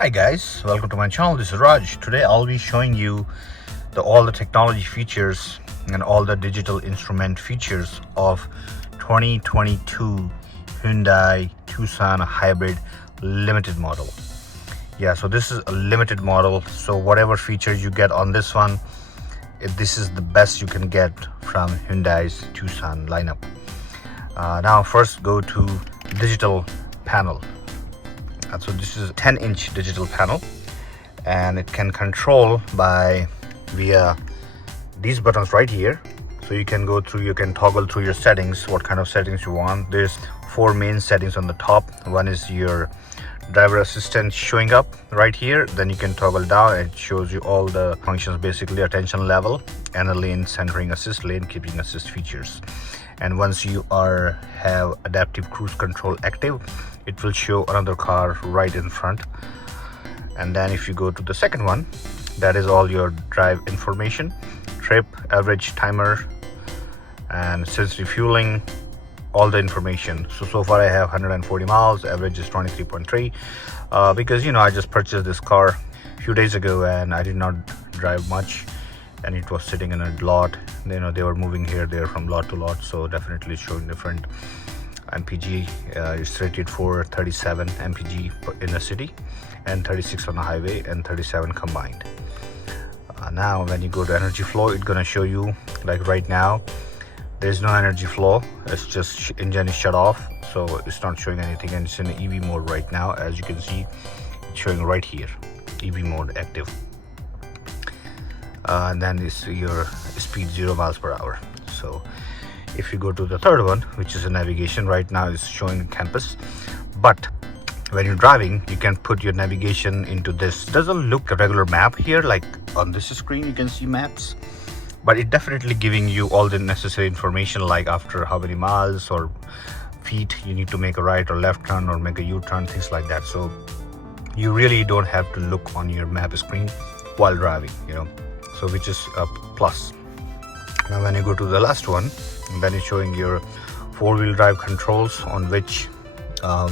Hi guys, welcome to my channel. This is Raj. Today I'll be showing you all the technology features and all the digital instrument features of 2022 Hyundai Tucson hybrid limited model. Yeah, so this is a limited model, so whatever features you get on this one, this is the best you can get from Hyundai's Tucson lineup. Now first go to digital panel. So this is a 10-inch digital panel, and it can control via these buttons right here. So you can toggle through your settings, what kind of settings you want. There's 4 main settings on the top. One is your driver assistant showing up right here. Then you can toggle down, and it shows you all the functions, basically attention level and a lane centering assist, lane keeping assist features. And once you have adaptive cruise control active, it will show another car right in front. And then if you go to the second one, that is all your drive information, trip, average, timer, and since refueling, all the information. So far I have 140 miles, average is 23.3, because I just purchased this car a few days ago and I did not drive much, and it was sitting in a lot. They were moving here there from lot to lot, so definitely showing different mpg. It's rated for 37 mpg in the city and 36 on the highway and 37 combined. Now when you go to energy flow, it's gonna show you, like right now there's no energy flow, it's just engine is shut off, so it's not showing anything, and it's in EV mode right now. As you can see, it's showing right here, EV mode active. And then it's your speed 0 miles per hour. So if you go to the third one, which is a navigation, right now it's showing campus, but when you're driving you can put your navigation into this. Doesn't look a regular map here, like on this screen you can see maps, but it definitely giving you all the necessary information, like after how many miles or feet you need to make a right or left turn or make a U-turn, things like that. So you really don't have to look on your map screen while driving, so which is a plus. Now when you go to the last one, then it's showing your 4-wheel drive controls, on which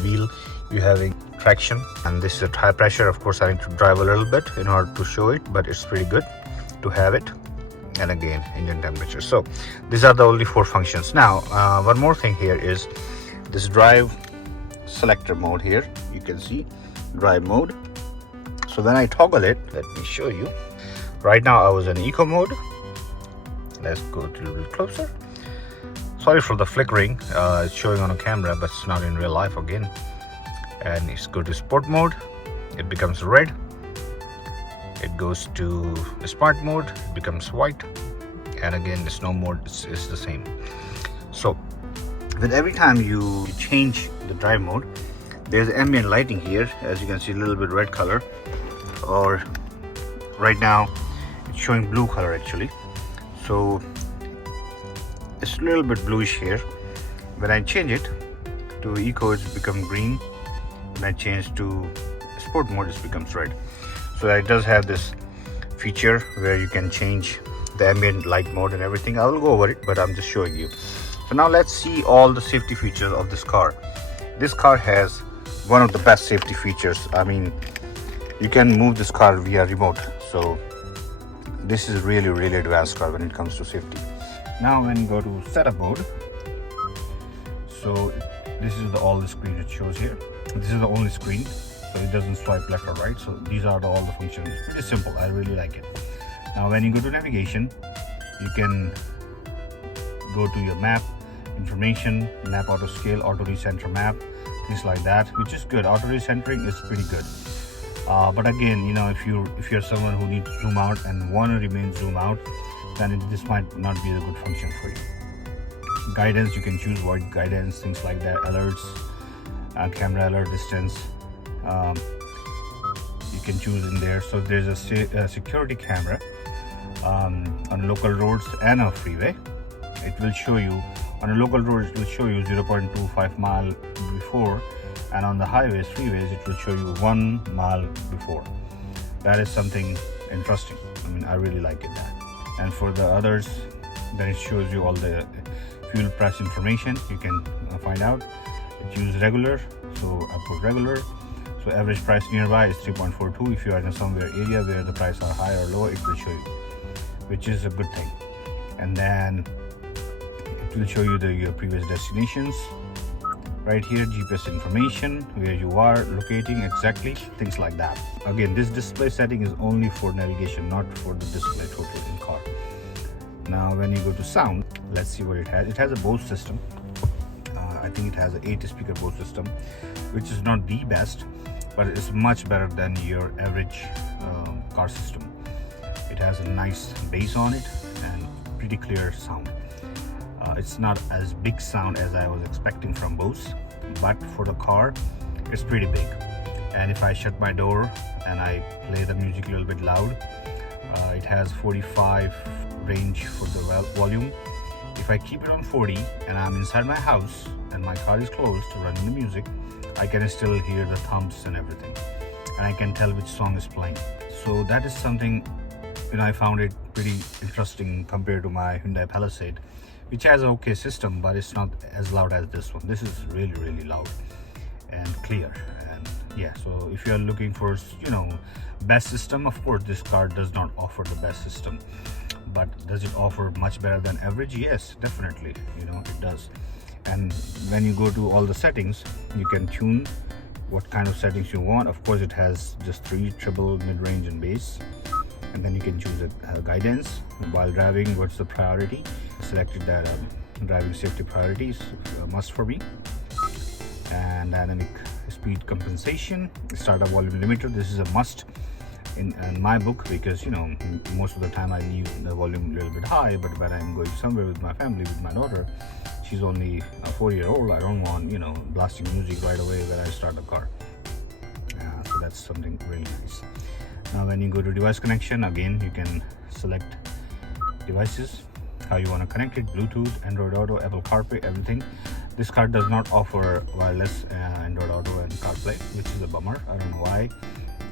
wheel you having traction, and this is at high pressure. Of course I need to drive a little bit in order to show it, but it's pretty good to have it. And again, engine temperature. So these are the only 4 functions. Now one more thing here is this drive selector mode. Here you can see drive mode. So when I toggle it, let me show you. Right now I was in eco mode. Let's go a little bit closer. Sorry for the flickering, it's showing on a camera but it's not in real life again. And it's go to sport mode, it becomes red. It goes to smart mode, it becomes white, and again the snow mode is the same. So with every time you change the drive mode, there's ambient lighting here, as you can see, a little bit red color, or right now it's showing blue color actually. So it's a little bit bluish here. When I change it to eco, it's become green. When I change to sport mode, it becomes red. So it does have this feature where you can change the ambient light mode and everything. I will go over it, but I'm just showing you. So now let's see all the safety features of this car. This car has one of the best safety features. I mean, you can move this car via remote. So this is really advanced car when it comes to safety. Now when you go to setup mode, so this is all the screen it shows here. This is the only screen, so it doesn't swipe left or right. So these are all the functions. Pretty simple, I really like it. Now when you go to navigation, you can go to your map information, map auto scale, auto recenter map, things like that, which is good. Auto recentering is pretty good. But again, if you're someone who needs to zoom out and want to remain zoom out, then this might not be a good function for you. Guidance, you can choose void guidance, things like that, alerts, camera alert distance, you can choose in there. So there's a security camera on local roads and a freeway. It will show you on a local road, it will show you 0.25 mile before, and on the highways, freeways, it will show you 1 mile before. That is something interesting. I mean, I really like it that. And for the others, then it shows you all the fuel price information. You can find out. It uses regular, so I put regular. So So average price nearby is 3.42. If you are in somewhere area where the price are higher or lower, it will show you, which is a good thing. And then it will show you your previous destinations. Right here, GPS information, where you are locating exactly, things like that. Again, this display setting is only for navigation, not for the display total in car. Now when you go to sound, let's see what it has. It has a Bose system. I think it has an 8-speaker Bose system, which is not the best, but it's much better than your average car system. It has a nice bass on it and pretty clear sound. It's not as big sound as I was expecting from Bose, but for the car, it's pretty big. And if I shut my door and I play the music a little bit loud, it has 45 range for the volume. If I keep it on 40 and I'm inside my house and my car is closed running the music, I can still hear the thumps and everything, and I can tell which song is playing. So that is something, I found it pretty interesting compared to my Hyundai Palisade, which has an okay system, but it's not as loud as this one. This is really loud and clear. And yeah, so if you are looking for best system, of course this car does not offer the best system, but does it offer much better than average? Yes, definitely, it does. And when you go to all the settings, you can tune what kind of settings you want. Of course, it has just 3: treble, mid-range and bass. And then you can choose a guidance while driving. What's the priority? Selected that driving safety priorities, must for me. And dynamic speed compensation, startup volume limiter. This is a must in my book, because most of the time I leave the volume a little bit high, but when I'm going somewhere with my family, with my daughter, she's only a 4-year-old, I don't want blasting music right away when I start the car. So that's something really nice. Now when you go to device connection, again you can select devices, how you want to connect it: Bluetooth, Android Auto, Apple CarPlay, everything. This car does not offer wireless Android Auto and CarPlay, which is a bummer. I don't know why.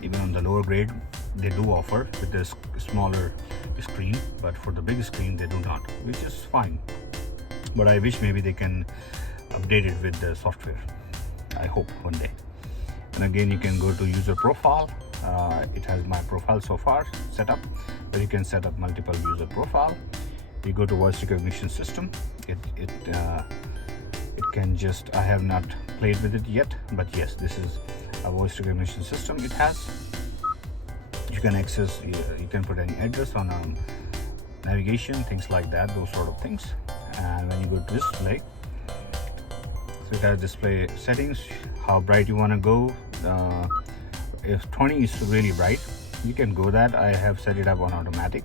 Even on the lower grade they do offer with this smaller screen, but for the big screen they do not, which is fine. But I wish maybe they can update it with the software. I hope one day. And again, you can go to user profile. It has my profile so far set up, but you can set up multiple user profile. You go to voice recognition system. It can just, I have not played with it yet, but yes, this is a voice recognition system. It has, you can access, you can put any address on navigation, things like that, those sort of things. And when you go to display, so it has display settings, how bright you want to go. If 20 is really bright, you can go that. I have set it up on automatic,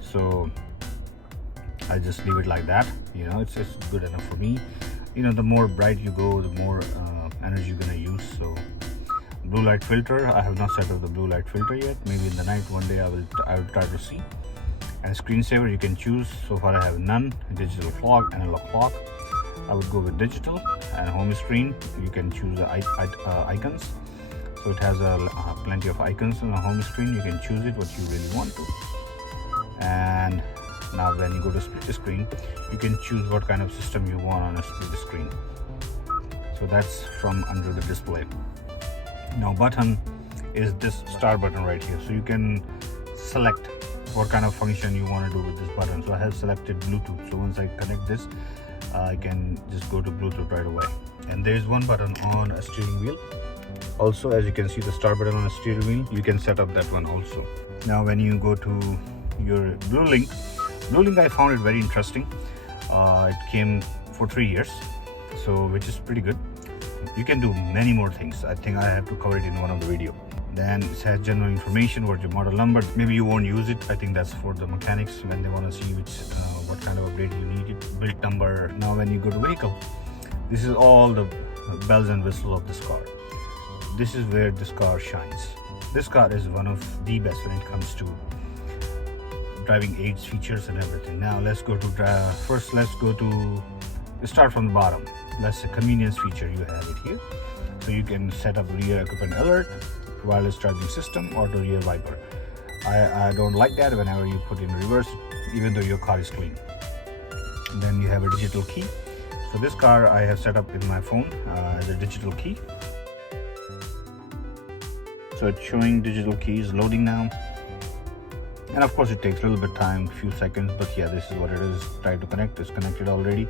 so I just leave it like that. It's just good enough for me. The more bright you go, the more energy you're gonna use. So blue light filter, I have not set up the blue light filter yet. Maybe in the night one day I will try to see. And screensaver, you can choose. So far I have none. Digital clock, analog clock. I would go with digital. And home screen, you can choose the icons. So it has plenty of icons on the home screen. You can choose it what you really want to. And now when you go to split screen, you can choose what kind of system you want on a split screen. So that's from under the display. Now button is this star button right here. So you can select what kind of function you want to do with this button. So I have selected Bluetooth. So once I connect this, I can just go to Bluetooth right away. And there is one button on a steering wheel. Also, as you can see, the star button on a steering wheel, you can set up that one also. Now when you go to your Blue Link I found it very interesting. It came for 3 years, so which is pretty good. You can do many more things. I think I have to cover it in one of the video. Then it has general information, what your model number. Maybe you won't use it. I think that's for the mechanics when they want to see what kind of upgrade you need it. Build number. Now when you go to vehicle, this is all the bells and whistles of this car. This is where this car shines. This car is one of the best when it comes to driving aids, features and everything. Now let's go to first. Let's start from the bottom. That's the convenience feature. You have it here, so you can set up rear occupant alert, wireless charging system, auto rear wiper. I don't like that whenever you put in reverse, even though your car is clean. Then you have a digital key. So this car I have set up in my phone as a digital key. So it's showing digital keys loading now, and of course it takes a little bit time, few seconds, but yeah, this is what it is. Try to connect. It's connected already.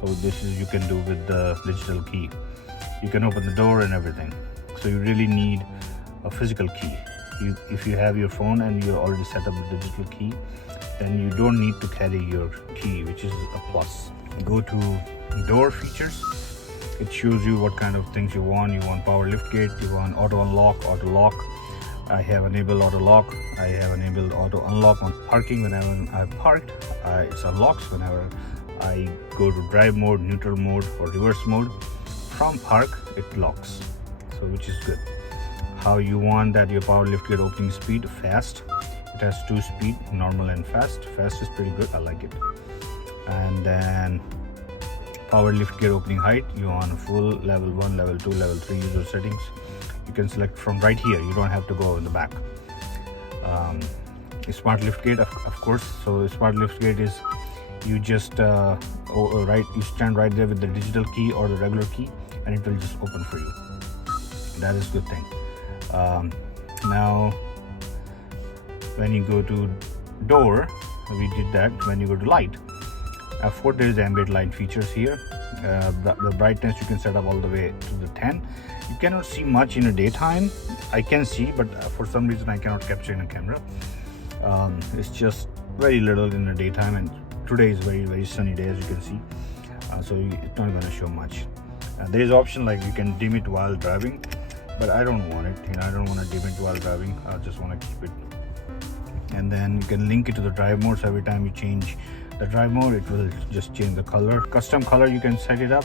So this is you can do with the digital key. You can open the door and everything. So you really need a physical key. If you have your phone and you already set up the digital key, then you don't need to carry your key, which is a plus. Go to door features. It shows you what kind of things you want. You want power lift gate, you want auto unlock, auto lock. I have enabled auto lock. I have enabled auto unlock on parking. Whenever I parked, it unlocks. Whenever I go to drive mode, neutral mode, or reverse mode, from park it locks. So which is good. How you want that your power lift gate opening speed? Fast. It has 2 speed, normal and fast. Fast is pretty good. I like it. And then power lift gate opening height, you on full, level 1, level 2, level 3 user settings. You can select from right here. You don't have to go in the back. Smart lift gate, of course. So smart lift gate is you just you stand right there with the digital key or the regular key, and it will just open for you. That is good thing. Now when you go to door, we did that. When you go to light, of course there is ambient light features here. The brightness you can set up all the way to the 10. You cannot see much in the daytime. I can see, but for some reason I cannot capture in a camera. It's just very little in the daytime, and today is very sunny day, as you can see. So it's not going to show much. There is option like you can dim it while driving, but I don't want it. I don't want to dim it while driving. I just want to keep it. And then you can link it to the drive mode. So every time you change the drive mode, it will just change the color. Custom color, you can set it up.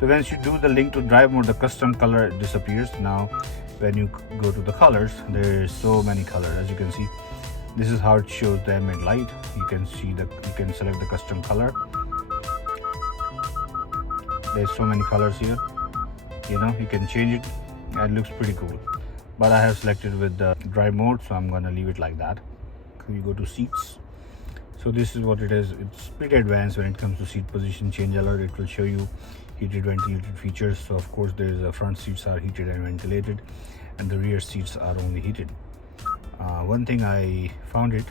So once you do the link to drive mode, the custom color disappears. Now when you go to the colors, there is so many colors, as you can see. This is how it shows the ambient light. You can see you can select the custom color. There's so many colors here. You can change it. It looks pretty cool, but I have selected with the drive mode, so I'm gonna leave it like that. We go to seats. So this is what it is. It's pretty advanced when it comes to seat position change alert. It will show you heated, ventilated features. So of course there's the front seats are heated and ventilated, and the rear seats are only heated. One thing I found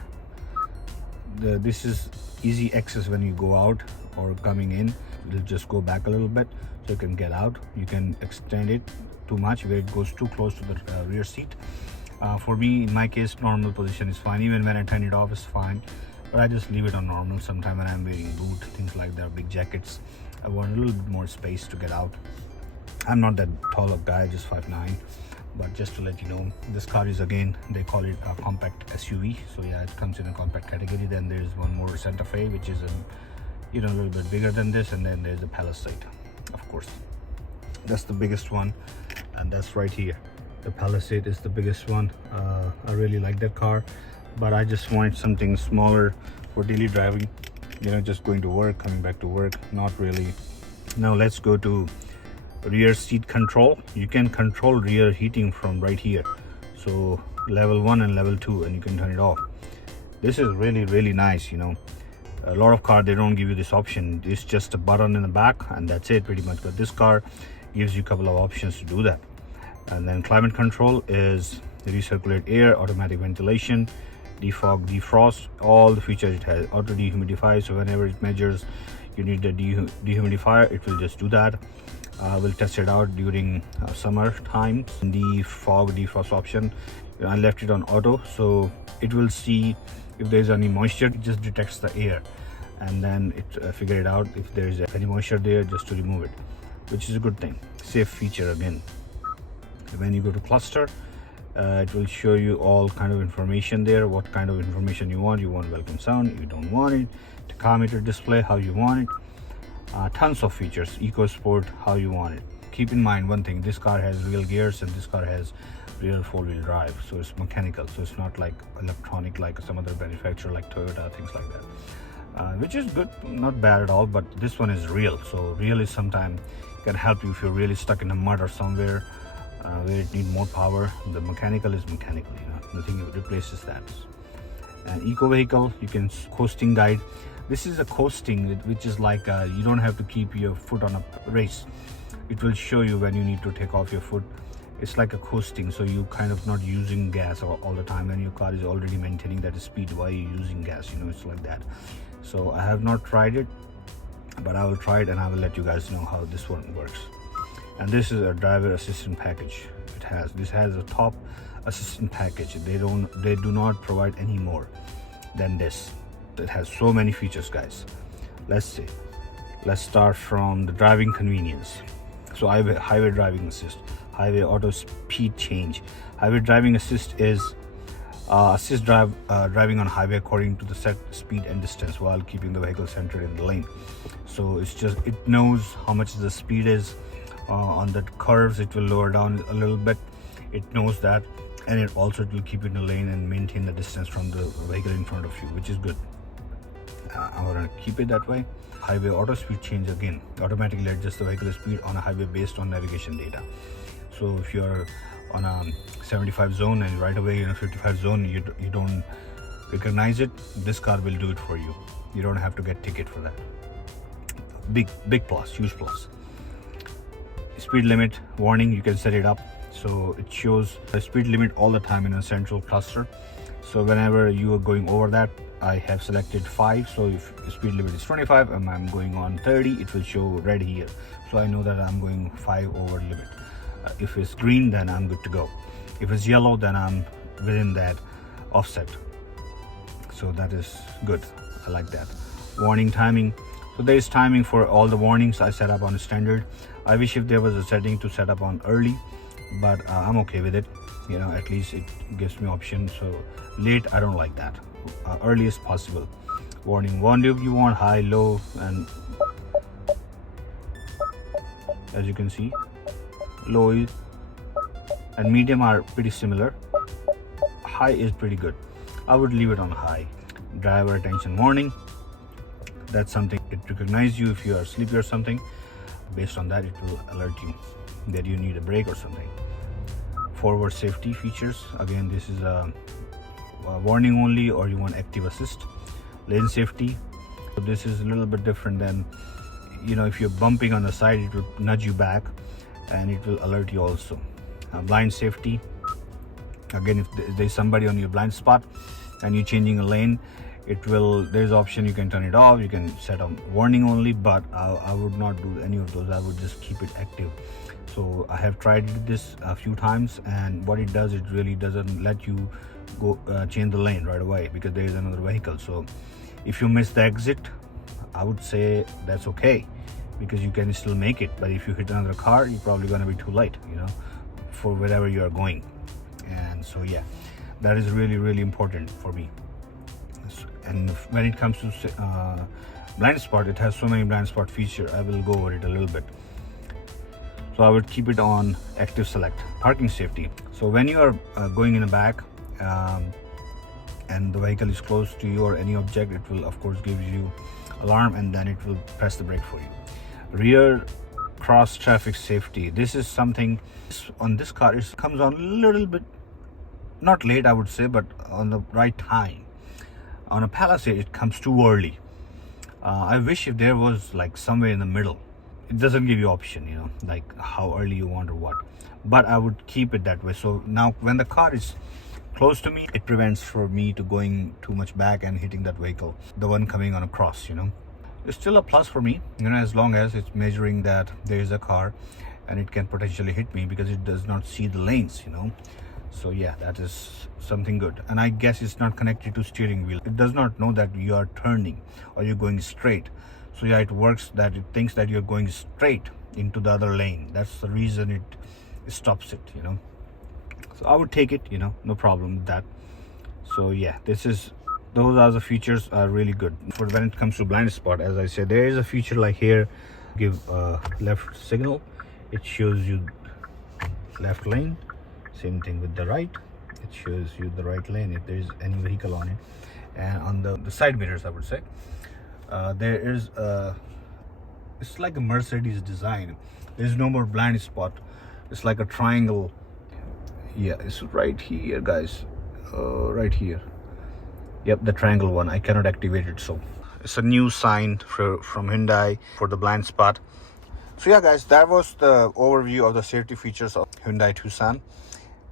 this is easy access when you go out or coming in. It'll just go back a little bit, so you can get out. You can extend it too much where it goes too close to the rear seat. For me, in my case, normal position is fine. Even when I turn it off, it's fine, but I just leave it on normal. Sometime when I'm wearing boot, things like that, big jackets, I want a little bit more space to get out. I'm not that tall of guy, just 5'9", but just to let you know, this car is, again, they call it a compact SUV. So yeah, it comes in a compact category. Then there's one more Santa Fe, which is a little bit bigger than this, and then there's a Palisade. Of course, that's the biggest one, and that's right here. The Palisade is the biggest one. I really like that car, but I just wanted something smaller for daily driving, just going to work, coming back to work, not really. Now let's go to rear seat control. You can control rear heating from right here. So level 1 and level 2, and you can turn it off. This is really nice. A lot of cars, they don't give you this option. It's just a button in the back, and that's it pretty much. But this car gives you a couple of options to do that. And then climate control is recirculate air, automatic ventilation, defog, defrost, all the features it has. Auto dehumidify, so whenever it measures you need a dehumidifier, it will just do that. We'll test it out during summer times. The fog defrost option, I left it on auto, so it will see if there's any moisture. It just detects the air, and then it figure it out if there's any moisture there, just to remove it, which is a good thing. Safe feature again. When you go to cluster, it will show you all kind of information there. What kind of information you want. You want welcome sound, you don't want it. Tachometer display, how you want it. Tons of features. Eco sport, how you want it. Keep in mind one thing, this car has real gears, and this car has rear four-wheel drive, so it's mechanical, so it's not like electronic like some other manufacturer like Toyota, things like that, which is good, not bad at all. But this one is real, so real is sometimes can help you if you're really stuck in a mud or somewhere where it need more power. The mechanical is mechanical, nothing replaces that. And eco vehicle, you can coasting guide. This is a coasting, which is like you don't have to keep your foot on a race. It will show you when you need to take off your foot, it's like a coasting, so you kind of not using gas all the time, and your car is already maintaining that speed. Why are you using gas? You know, it's like that. So I have not tried it, but I will try it and I will let you guys know how this one works. And this is a driver assistant package. This has a top assistant package. They do not provide any more than this. It has so many features, guys. Let's see. Let's start from the driving convenience. So highway driving assist, highway auto speed change. Highway driving assist is driving on highway according to the set speed and distance while keeping the vehicle centered in the lane. So it knows how much the speed is on the curves. It will lower down a little bit. It knows that, and it will keep you in the lane and maintain the distance from the vehicle in front of you, which is good. I'm gonna keep it that way. Highway auto speed change, again, automatically adjust the vehicle speed on a highway based on navigation data. So if you're on a 75 zone and right away in a 55 zone, you don't recognize it, this car will do it for you. You don't have to get ticket for that. Big plus, huge plus. Speed limit warning, you can set it up so it shows the speed limit all the time in a central cluster. So whenever you are going over that, I have selected 5. So if the speed limit is 25 and I'm going on 30, it will show red here. So I know that I'm going 5 over limit. If it's green, then I'm good to go. If it's yellow, then I'm within that offset. So that is good. I like that. Warning timing. So there is timing for all the warnings. I set up on standard. I wish if there was a setting to set up on early, but I'm okay with it. You know, at least it gives me option. So late, I don't like that. Early as possible. Warning volume, you want high, low, and as you can see, low and medium are pretty similar. High is pretty good. I would leave it on high. Driver attention warning. That's something, it recognizes you if you are sleepy or something. Based on that, it will alert you that you need a break or something. Forward safety features, again, this is a warning only, or you want active assist. Lane safety, so this is a little bit different than, you know, if you're bumping on the side, it will nudge you back and it will alert you also. Blind safety, again, if there's somebody on your blind spot and you're changing a lane, there's option, you can turn it off, you can set a warning only, but I would not do any of those. I would just keep it active. So I have tried this a few times, and what it does, it really doesn't let you go change the lane right away because there is another vehicle. So if you miss the exit, I would say that's okay because you can still make it. But if you hit another car, you're probably going to be too late, you know, for wherever you are going. And so yeah, that is really important for me. And when it comes to blind spot, it has so many blind spot features. I will go over it a little bit. So I would keep it on active select. Parking safety. So when you are going in the back and the vehicle is close to you or any object, it will of course give you alarm and then it will press the brake for you. Rear cross traffic safety. This is something on this car, it comes on a little bit, not late I would say, but on the right time. On a Palisade, it comes too early. I wish if there was like somewhere in the middle. It doesn't give you option, you know, like how early you want or what. But I would keep it that way. So now when the car is close to me, it prevents for me to going too much back and hitting that vehicle, the one coming on a cross, you know. It's still a plus for me, you know, as long as it's measuring that there is a car and it can potentially hit me because it does not see the lanes, you know. So yeah, that is something good. And I guess it's not connected to steering wheel. It does not know that you are turning or you're going straight. So yeah, it works that it thinks that you're going straight into the other lane. That's the reason it stops it, you know. So I would take it, you know, no problem with that. So yeah, those are the features are really good. For when it comes to blind spot, as I said, there is a feature like here, give left signal. It shows you left lane. Same thing with the right, it shows you the right lane if there is any vehicle on it. And on the side mirrors, I would say, there is it's like a Mercedes design. There's no more blind spot. It's like a triangle. Yeah, it's right here, guys. Right here. Yep, the triangle one. I cannot activate it, so it's a new sign from Hyundai for the blind spot. So yeah guys, that was the overview of the safety features of Hyundai Tucson.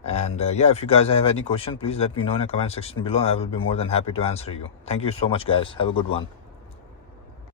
And yeah, if you guys have any question, please let me know in the comment section below. I will be more than happy to answer you. Thank you so much guys. Have a good one.